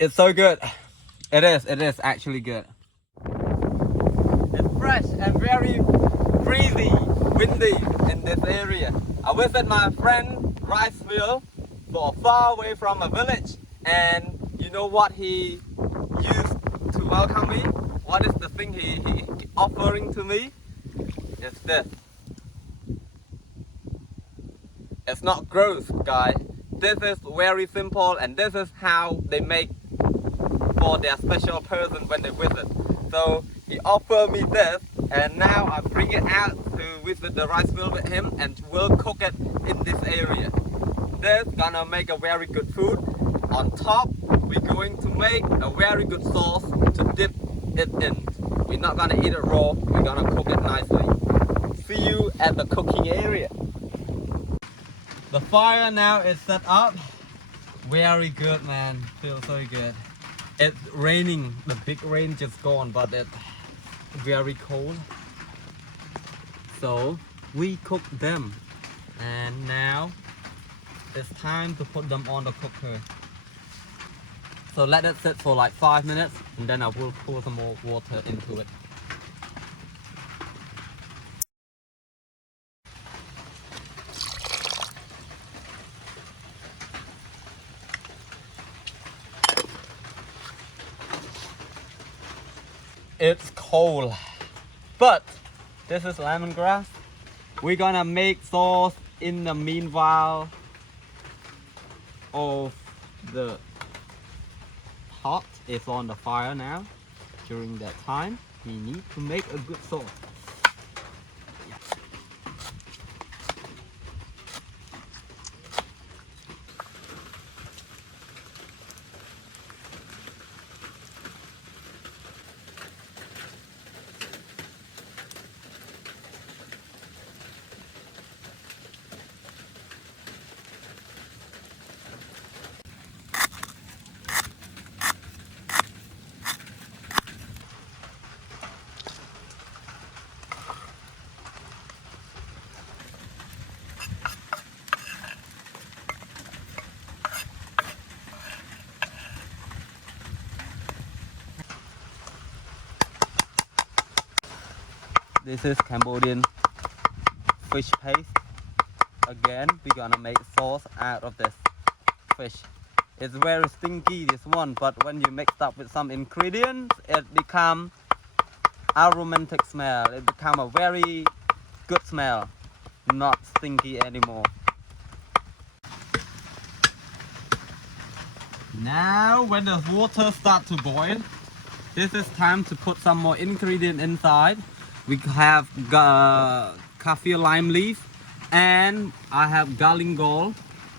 It's so good. It is actually good. It's fresh and very breezy, windy in this area. I visit my friend rice field for far away from a village, and you know what he used to welcome me? What is the thing he offering to me? It's this. It's not gross, guys. This is very simple, and this is how they make for their special person when they visit. So he offered me this, and now I bring it out to visit the rice field with him, and we'll cook it in this area. This gonna make a very good food. On top, we're going to make a very good sauce to dip it in. We're not gonna eat it raw, we're gonna cook it nicely. See you at the cooking area. The fire now is set up. Very good, man. Feels so good. It's raining. The big rain just gone, but it's very cold. So we cook them, and now it's time to put them on the cooker. So let it sit for like 5 minutes, and then I will pour some more water into it. It's cold, but this is lemongrass. We're gonna make sauce in the meanwhile of the pot is on the fire now. During that time, we need to make a good sauce. This is Cambodian fish paste. Again, we're gonna make sauce out of this fish. It's very stinky, this one, but when you mix up with some ingredients, it becomes aromatic smell. It becomes a very good smell, not stinky anymore. Now, when the water starts to boil, this is time to put some more ingredient inside. We have kaffir lime leaf, and I have galangal.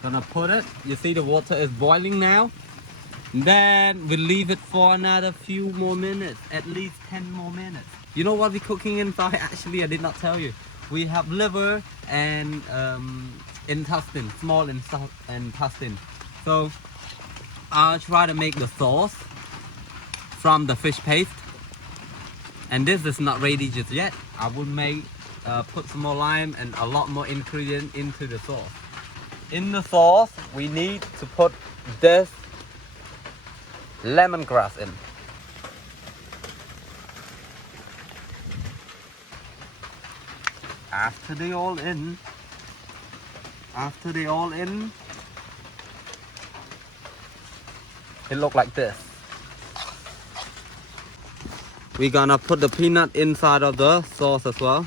Gonna put it. You see the water is boiling now. Then we leave it for another few more minutes, at least 10 more minutes. You know what we're cooking inside? Actually, I did not tell you. We have liver and intestine, small intestine. So I'll try to make the sauce from the fish paste. And this is not ready just yet. I will put some more lime and a lot more ingredient into the sauce. In the sauce, we need to put this lemongrass in. After they all in, it look like this. We're gonna put the peanut inside of the sauce as well.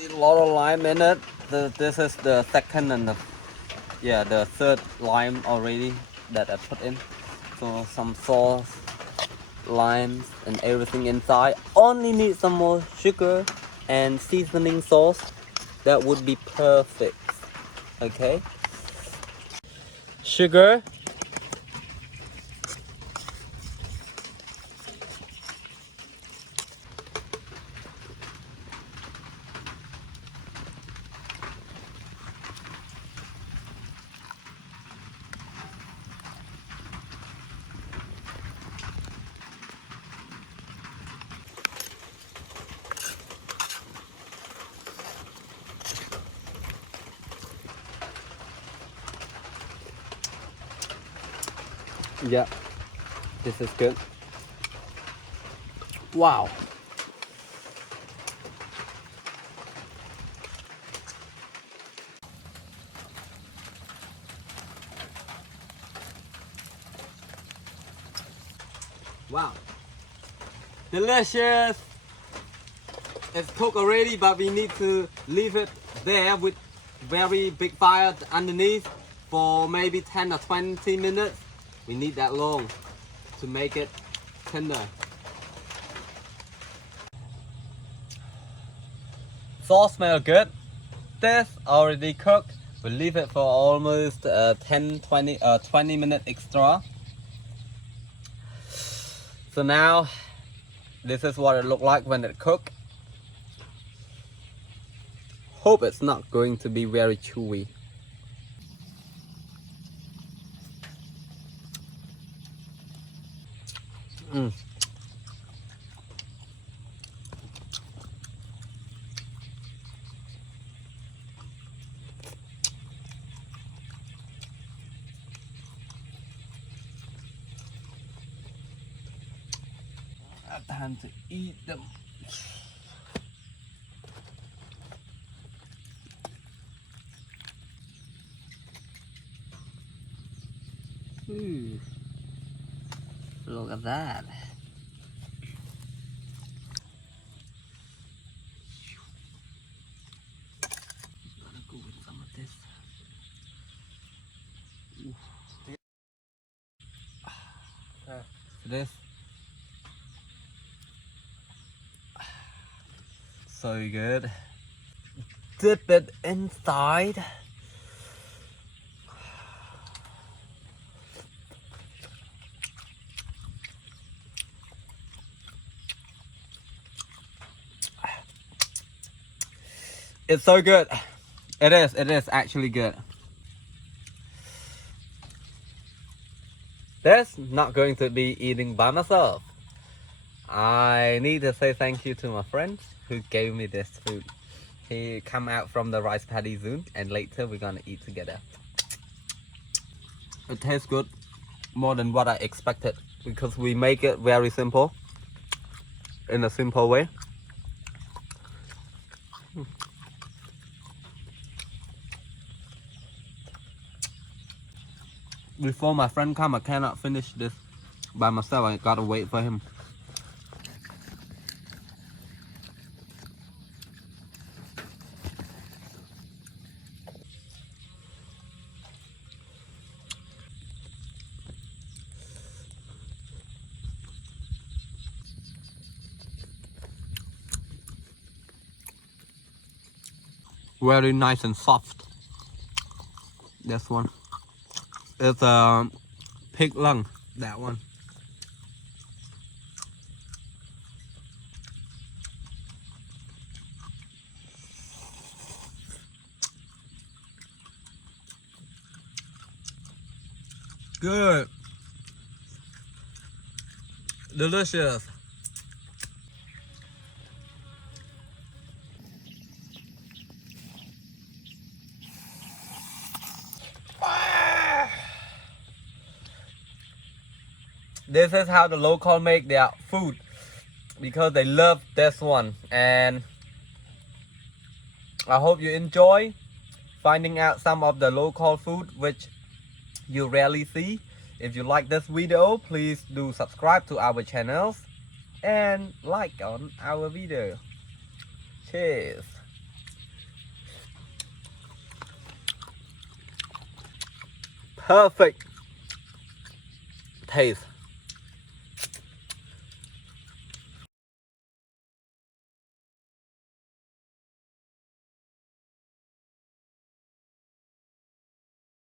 Need a lot of lime in it. This is the second and the third lime already that I put in. So some sauce, limes, and everything inside. Only need some more sugar and seasoning sauce. That would be perfect. Okay. sugar. Yeah, this is good. Wow. Wow. Delicious. It's cooked already, but we need to leave it there with very big fire underneath for maybe 10 or 20 minutes. We need that long to make it tender. Sauce smells good. This already cooked. We'll leave it for almost 20 minutes extra. So now this is what it looked like when it cooked. Hope it's not going to be very chewy. Time to eat them. Ooh, look at that. Gotta go with some of this. This. So good. Dip it inside. It's so good. It is actually good. That's not going to be eating by myself. I need to say thank you to my friends who gave me this food. He come out from the rice paddy zone and later we're gonna eat together. It tastes good, more than what I expected, because we make it very simple, in a simple way. Before my friend come, I cannot finish this by myself. I gotta wait for him. Very nice and soft. This one. It's a pig lung, that one. Good. Delicious. This is how the local make their food, because they love this one. And I hope you enjoy finding out some of the local food which you rarely see. If you like this video, please do subscribe to our channels and like on our video. Cheers. Perfect taste.